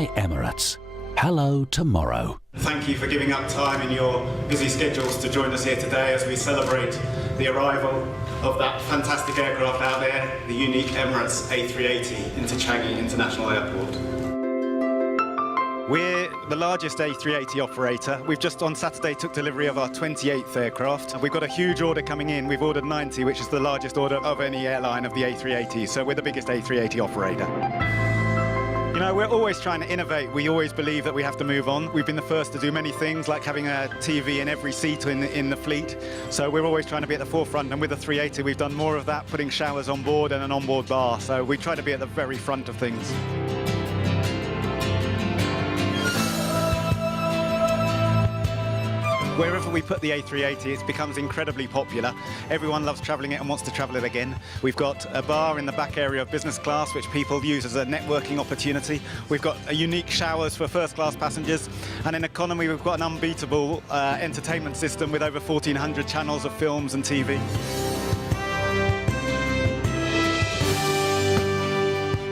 Fly Emirates. Hello tomorrow. Thank you for giving up time in your busy schedules to join us here today as we celebrate the arrival of that fantastic aircraft out there, the unique Emirates A380 into Changi International Airport. We're the largest A380 operator. We've just on Saturday took delivery of our 28th aircraft. We've got a huge order coming in. We've ordered 90, which is the largest order of any airline of the A380. So we're the biggest A380 operator. You know, we're always trying to innovate. We always believe that we have to move on. We've been the first to do many things, like having a TV in every seat in the fleet. So we're always trying to be at the forefront. And with the 380, we've done more of that, putting showers on board and an onboard bar. So we try to be at the very front of things. Wherever we put the A380, it becomes incredibly popular. Everyone loves travelling it and wants to travel it again. We've got a bar in the back area of business class, which people use as a networking opportunity. We've got a unique showers for first class passengers. And in economy, we've got an unbeatable entertainment system with over 1,400 channels of films and TV.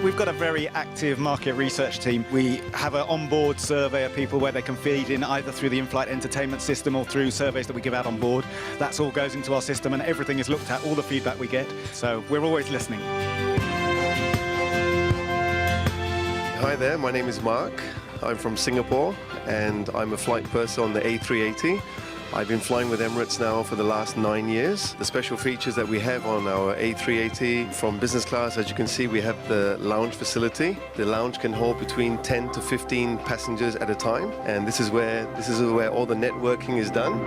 We've got a very active market research team. We have an onboard survey of people where they can feed in either through the in-flight entertainment system or through surveys that we give out on board. That all goes into our system and everything is looked at, all the feedback we get. So we're always listening. Hi there, my name is Mark. I'm from Singapore and I'm a flight purser on the A380. I've been flying with Emirates now for the last 9 years. The special features that we have on our A380 from business class, as you can see, we have the lounge facility. The lounge can hold between 10 to 15 passengers at a time, and this is where all the networking is done.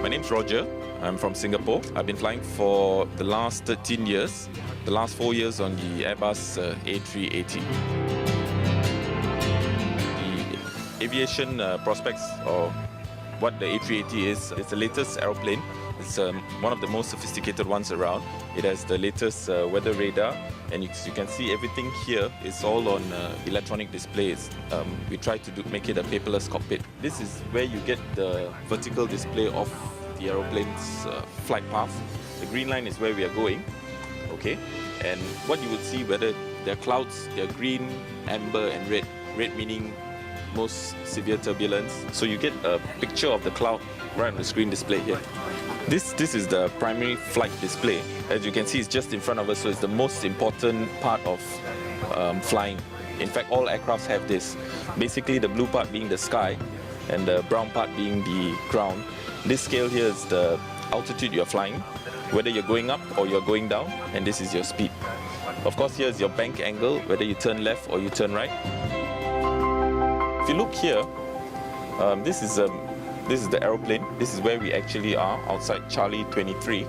My name's Roger. I'm from Singapore. I've been flying for the last 13 years. The last 4 years on the Airbus A380. The aviation prospects, or what the A380 is, it's the latest aeroplane. It's one of the most sophisticated ones around. It has the latest weather radar, and you can see everything here is all on electronic displays. We try to make it a paperless cockpit. This is where you get the vertical display of the aeroplane's flight path. The green line is where we are going. Okay, and what you would see, whether there are clouds, they're green, amber and red. Red meaning most severe turbulence. So you get a picture of the cloud right on the screen display here. This is the primary flight display. As you can see, it's just in front of us, so it's the most important part of flying. In fact, all aircrafts have this. Basically, the blue part being the sky and the brown part being the ground. This scale here is the altitude you're flying, whether you're going up or you're going down, and this is your speed. Of course, here's your bank angle, whether you turn left or you turn right. If you look here, this is the aeroplane. This is where we actually are, outside Charlie 23.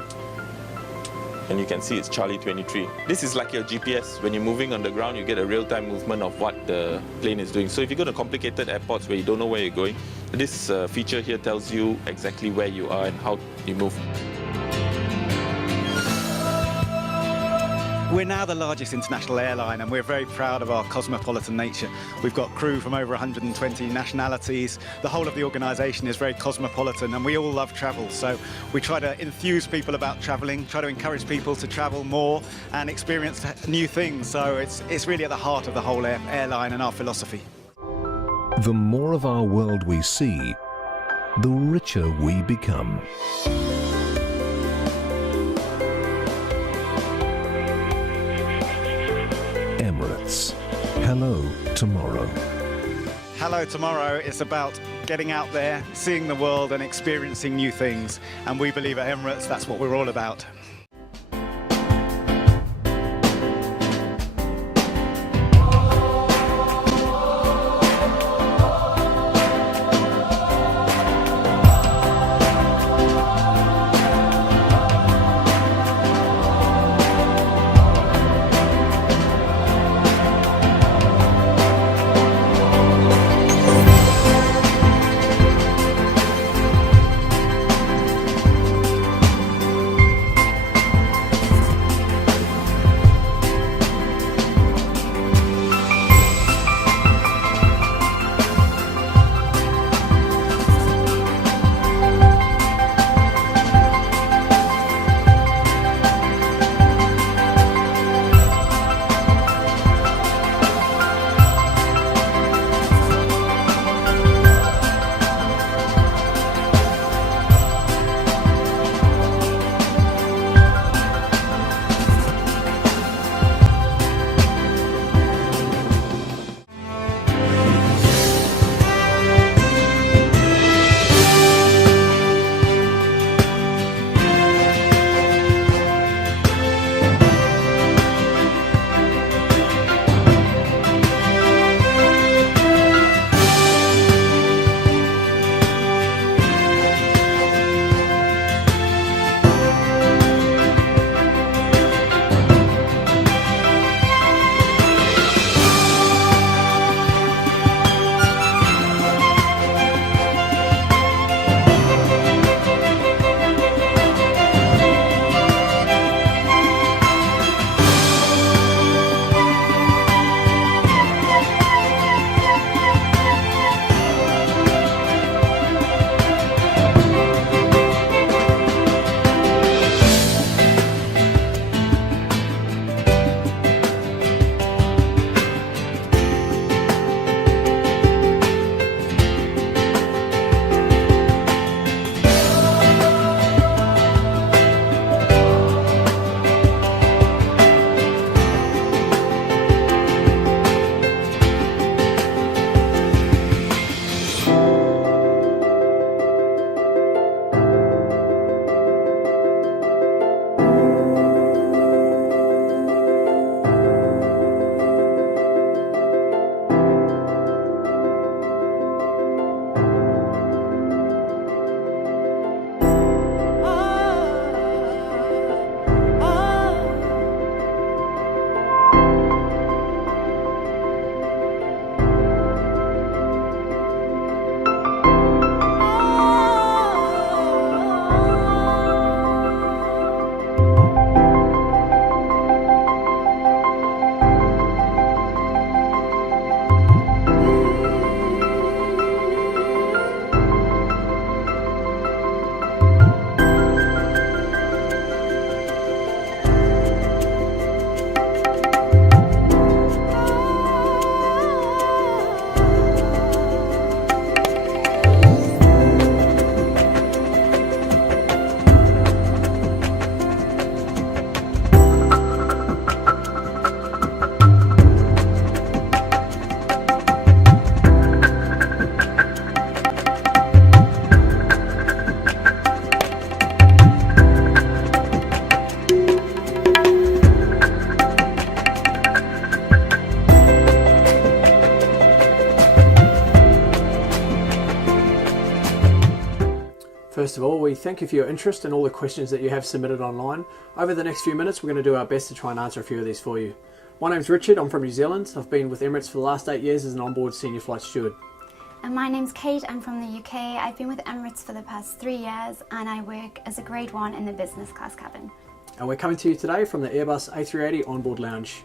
And you can see it's Charlie 23. This is like your GPS. When you're moving on the ground, you get a real-time movement of what the plane is doing. So if you go to complicated airports where you don't know where you're going, this feature here tells you exactly where you are and how you move. We're now the largest international airline and we're very proud of our cosmopolitan nature. We've got crew from over 120 nationalities. The whole of the organisation is very cosmopolitan and we all love travel. So we try to enthuse people about travelling, try to encourage people to travel more and experience new things. So it's really at the heart of the whole airline and our philosophy. The more of our world we see, the richer we become. Emirates. Hello tomorrow. Hello tomorrow is about getting out there, seeing the world and experiencing new things. And we believe at Emirates that's what we're all about. First of all, we thank you for your interest and all the questions that you have submitted online. Over the next few minutes, we're going to do our best to try and answer a few of these for you. My name's Richard, I'm from New Zealand. I've been with Emirates for the last 8 years as an onboard senior flight steward. And my name's Kate, I'm from the UK. I've been with Emirates for the past 3 years and I work as a grade 1 in the business class cabin. And we're coming to you today from the Airbus A380 onboard lounge.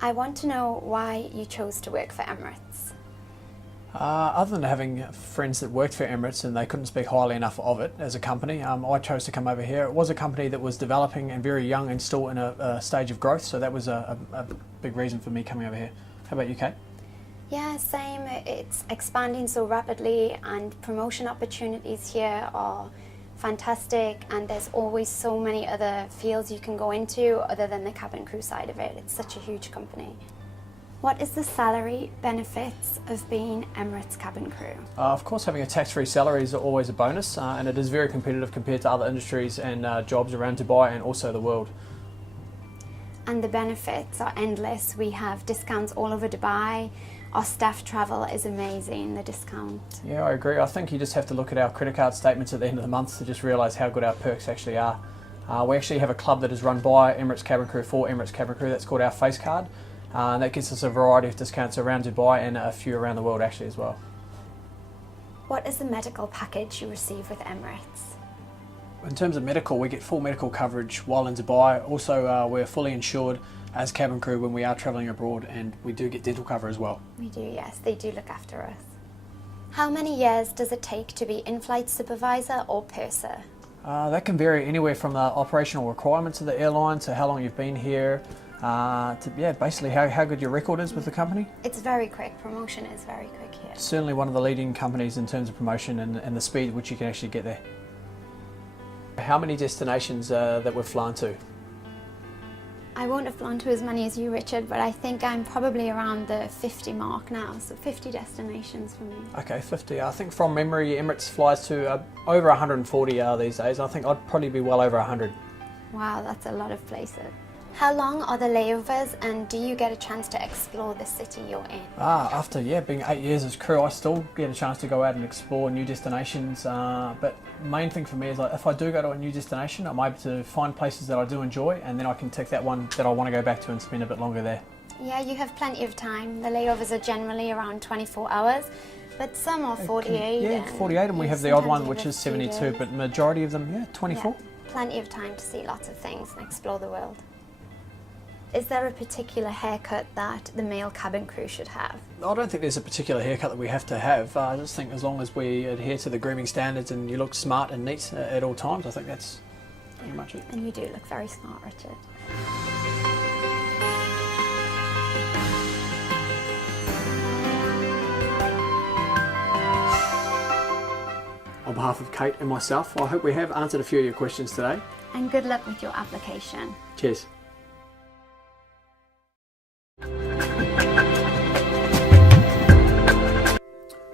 I want to know why you chose to work for Emirates. Other than having friends that worked for Emirates and they couldn't speak highly enough of it as a company, I chose to come over here. It was a company that was developing and very young and still in a stage of growth, so that was a big reason for me coming over here. How about you, Kate? Yeah, same. It's expanding so rapidly and promotion opportunities here are fantastic, and there's always so many other fields you can go into other than the cabin crew side of it. It's such a huge company. What is the salary benefits of being Emirates cabin crew? Of course, having a tax-free salary is always a bonus, and it is very competitive compared to other industries and jobs around Dubai and also the world. And the benefits are endless. We have discounts all over Dubai. Our staff travel is amazing, the discount. Yeah, I agree. I think you just have to look at our credit card statements at the end of the month to just realise how good our perks actually are. We actually have a club that is run by Emirates cabin crew for Emirates cabin crew. That's called our Face Card. And that gives us a variety of discounts around Dubai and a few around the world actually as well. What is the medical package you receive with Emirates? In terms of medical, we get full medical coverage while in Dubai. Also, we're fully insured as cabin crew when we are travelling abroad, and we do get dental cover as well. We do, yes. They do look after us. How many years does it take to be in-flight supervisor or purser? That can vary anywhere from the operational requirements of the airline to how long you've been here, to basically how good your record is with the company. It's very quick. Promotion is very quick here. Certainly one of the leading companies in terms of promotion and the speed at which you can actually get there. How many destinations that we've flown to? I won't have flown to as many as you, Richard, but I think I'm probably around the 50 mark now, so 50 destinations for me. Okay, 50. I think from memory, Emirates flies to over 140 these days. I think I'd probably be well over 100. Wow, that's a lot of places. How long are the layovers, and do you get a chance to explore the city you're in? After being 8 years as crew, I still get a chance to go out and explore new destinations. But main thing for me is if I do go to a new destination, I'm able to find places that I do enjoy, and then I can tick that one that I want to go back to and spend a bit longer there. Yeah, you have plenty of time. The layovers are generally around 24 hours, but some are 48. Yeah, 48, and we have the odd one which is 72, but majority of them, 24. Yeah, plenty of time to see lots of things and explore the world. Is there a particular haircut that the male cabin crew should have? I don't think there's a particular haircut that we have to have. I just think as long as we adhere to the grooming standards and you look smart and neat at all times, I think that's pretty much it. And you do look very smart, Richard. On behalf of Kate and myself, I hope we have answered a few of your questions today. And good luck with your application. Cheers.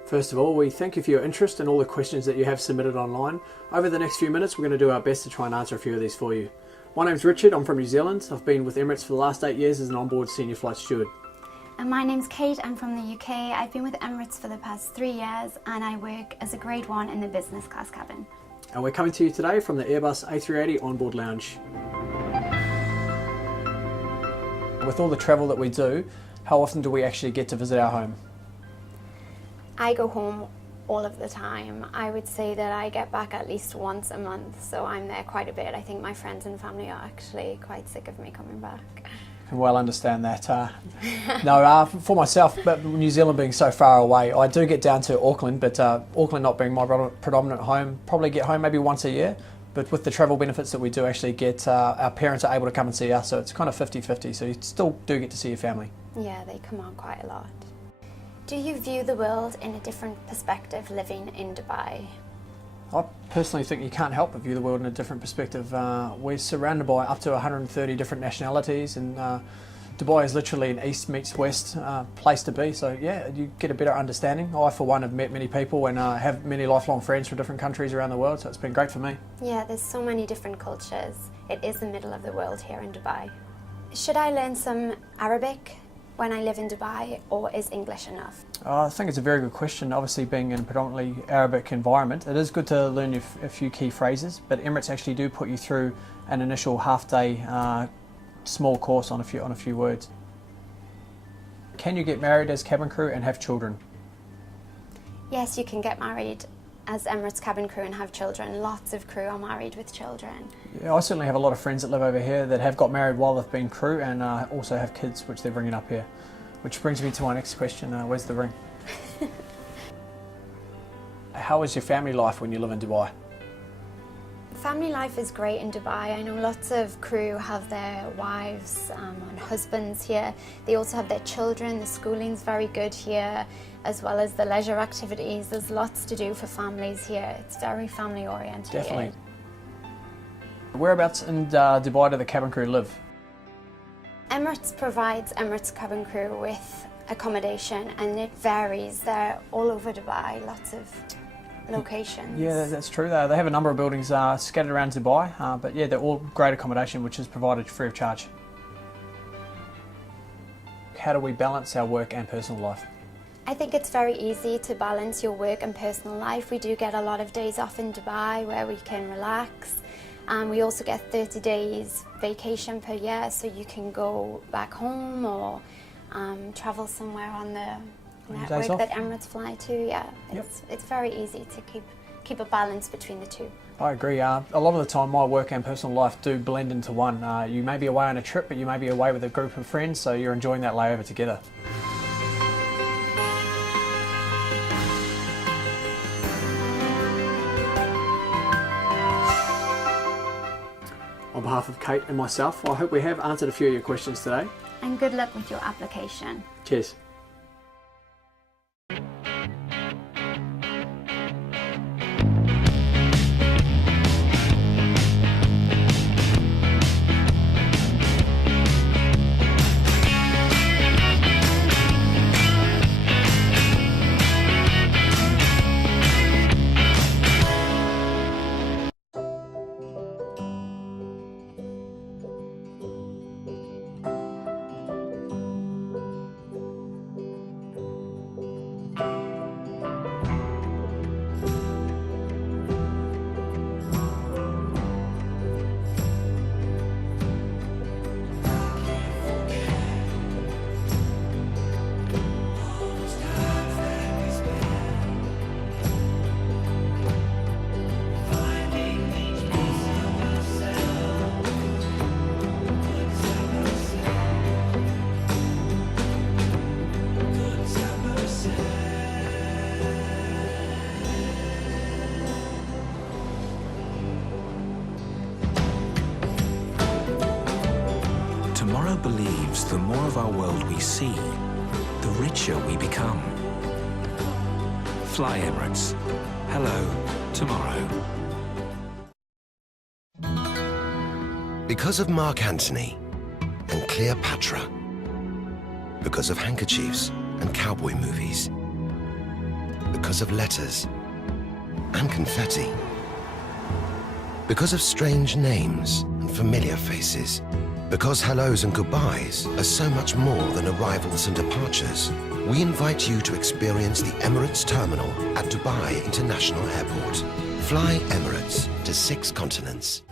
First of all, we thank you for your interest and all the questions that you have submitted online. Over the next few minutes, we're going to do our best to try and answer a few of these for you. My name's Richard, I'm from New Zealand. I've been with Emirates for the last 8 years as an onboard senior flight steward. And my name's Kate, I'm from the UK. I've been with Emirates for the past 3 years and I work as a grade 1 in the business class cabin. And we're coming to you today from the Airbus A380 onboard lounge. With all the travel that we do, how often do we actually get to visit our home? I go home all of the time. I would say that I get back at least once a month, so I'm there quite a bit. I think my friends and family are actually quite sick of me coming back. I can well understand that. For myself, but New Zealand being so far away, I do get down to Auckland, but Auckland not being my predominant home, probably get home maybe once a year. But with the travel benefits that we do actually get, our parents are able to come and see us, so it's kind of 50-50, so you still do get to see your family. Yeah, they come out quite a lot. Do you view the world in a different perspective living in Dubai? I personally think you can't help but view the world in a different perspective. We're surrounded by up to 130 different nationalities, and Dubai is literally an east meets west place to be, so yeah, you get a better understanding. I for one have met many people and have many lifelong friends from different countries around the world, so it's been great for me. Yeah, there's so many different cultures. It is the middle of the world here in Dubai. Should I learn some Arabic when I live in Dubai, or is English enough? I think it's a very good question. Obviously, being in a predominantly Arabic environment, it is good to learn a few key phrases, but Emirates actually do put you through an initial half-day small course on a few words. Can you get married as cabin crew and have children? Yes, you can get married as Emirates cabin crew and have children. Lots of crew are married with children. Yeah, I certainly have a lot of friends that live over here that have got married while they've been crew and also have kids which they're bringing up here. Which brings me to my next question, where's the ring? How is your family life when you live in Dubai? Family life is great in Dubai. I know lots of crew have their wives and husbands here. They also have their children. The schooling's very good here, as well as the leisure activities. There's lots to do for families here. It's very family oriented. Definitely. Whereabouts in Dubai do the cabin crew live? Emirates provides Emirates cabin crew with accommodation, and it varies. They're all over Dubai, lots of locations. Yeah, that's true. They have a number of buildings scattered around Dubai, but yeah, they're all great accommodation which is provided free of charge. How do we balance our work and personal life? I think it's very easy to balance your work and personal life. We do get a lot of days off in Dubai where we can relax. We also get 30 days vacation per year, so you can go back home or travel somewhere on the network that Emirates fly to. Yeah, it's very easy to keep a balance between the two. I agree. A lot of the time my work and personal life do blend into one. You may be away on a trip, but you may be away with a group of friends, so you're enjoying that layover together. On behalf of Kate and myself, I hope we have answered a few of your questions today. And good luck with your application. Cheers. Tomorrow believes the more of our world we see, the richer we become. Fly Emirates. Hello, tomorrow. Because of Mark Antony and Cleopatra. Because of handkerchiefs and cowboy movies. Because of letters and confetti. Because of strange names and familiar faces. Because hellos and goodbyes are so much more than arrivals and departures, we invite you to experience the Emirates Terminal at Dubai International Airport. Fly Emirates to 6 continents.